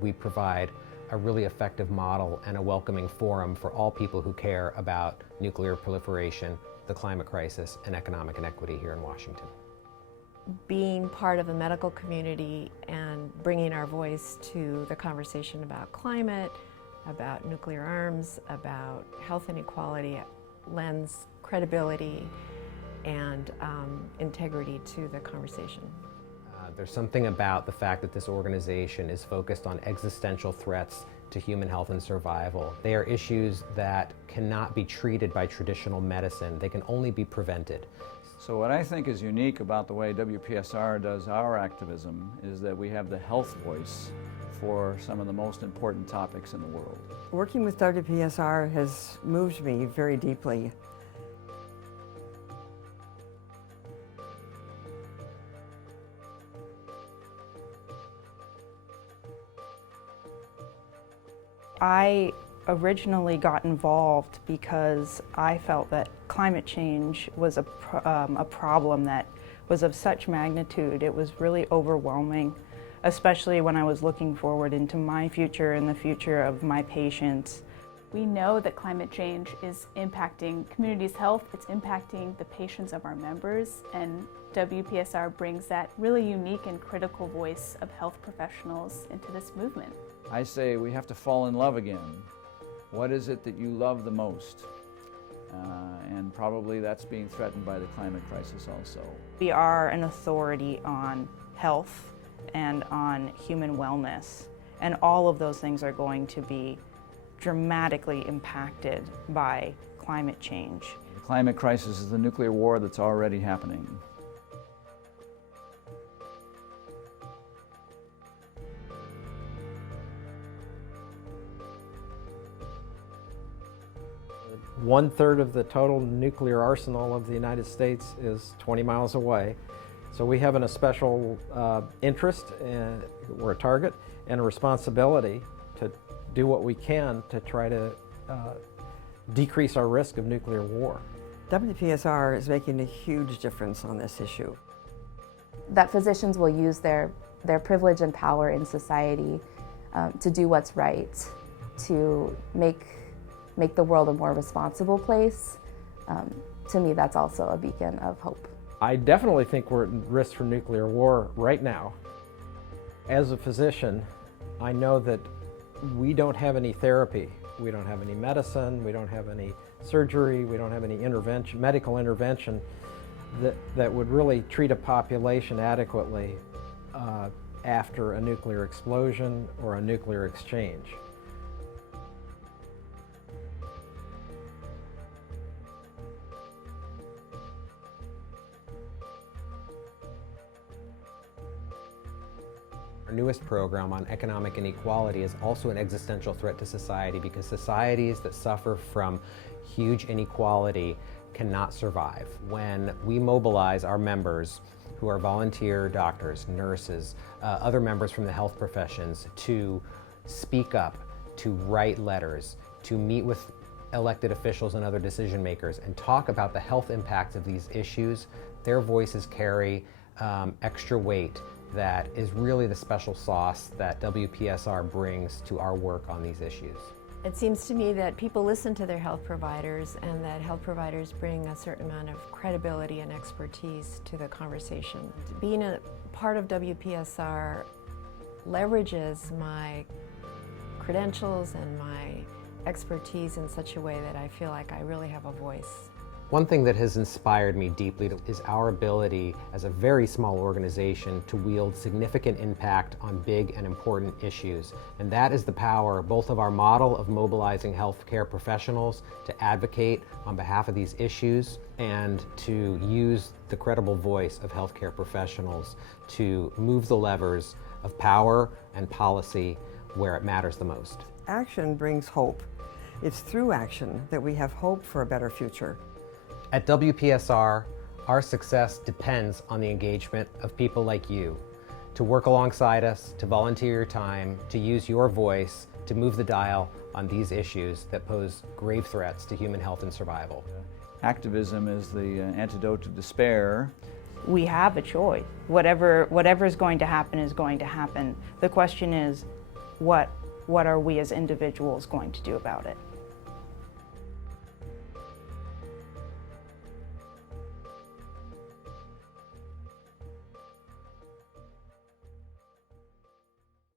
We provide a really effective model and a welcoming forum for all people who care about nuclear proliferation, the climate crisis, and economic inequity here in Washington. Being part of the medical community and bringing our voice to the conversation about climate, about nuclear arms, about health inequality lends credibility and integrity to the conversation. There's something about the fact that this organization is focused on existential threats to human health and survival. They are issues that cannot be treated by traditional medicine. They can only be prevented. So what I think is unique about the way WPSR does our activism is that we have the health voice for some of the most important topics in the world. Working with WPSR has moved me very deeply. I originally got involved because I felt that climate change was a problem that was of such magnitude. It was really overwhelming, especially when I was looking forward into my future and the future of my patients. We know that climate change is impacting communities' health, it's impacting the patients of our members, and WPSR brings that really unique and critical voice of health professionals into this movement. I say we have to fall in love again. What is it that you love the most? And probably that's being threatened by the climate crisis also. We are an authority on health and on human wellness, and all of those things are going to be dramatically impacted by climate change. The climate crisis is the nuclear war that's already happening. One-third of the total nuclear arsenal of the United States is 20 miles away. So we have a special interest, we're a target, and a responsibility to do what we can to try to decrease our risk of nuclear war. WPSR is making a huge difference on this issue. That physicians will use their privilege and power in society to do what's right, to make the world a more responsible place. To me, that's also a beacon of hope. I definitely think we're at risk for nuclear war right now. As a physician, I know that we don't have any therapy. We don't have any medicine, we don't have any surgery, we don't have any intervention, medical intervention that would really treat a population adequately after a nuclear explosion or a nuclear exchange. Our newest program on economic inequality is also an existential threat to society because societies that suffer from huge inequality cannot survive. When we mobilize our members, who are volunteer doctors, nurses, other members from the health professions, to speak up, to write letters, to meet with elected officials and other decision makers and talk about the health impacts of these issues, their voices carry extra weight that is really the special sauce that WPSR brings to our work on these issues. It seems to me that people listen to their health providers and that health providers bring a certain amount of credibility and expertise to the conversation. Being a part of WPSR leverages my credentials and my expertise in such a way that I feel like I really have a voice. One thing that has inspired me deeply is our ability as a very small organization to wield significant impact on big and important issues. And that is the power both of our model of mobilizing healthcare professionals to advocate on behalf of these issues and to use the credible voice of healthcare professionals to move the levers of power and policy where it matters the most. Action brings hope. It's through action that we have hope for a better future. At WPSR, our success depends on the engagement of people like you, to work alongside us, to volunteer your time, to use your voice, to move the dial on these issues that pose grave threats to human health and survival. Activism is the antidote to despair. We have a choice. Whatever is going to happen is going to happen. The question is, what are we as individuals going to do about it?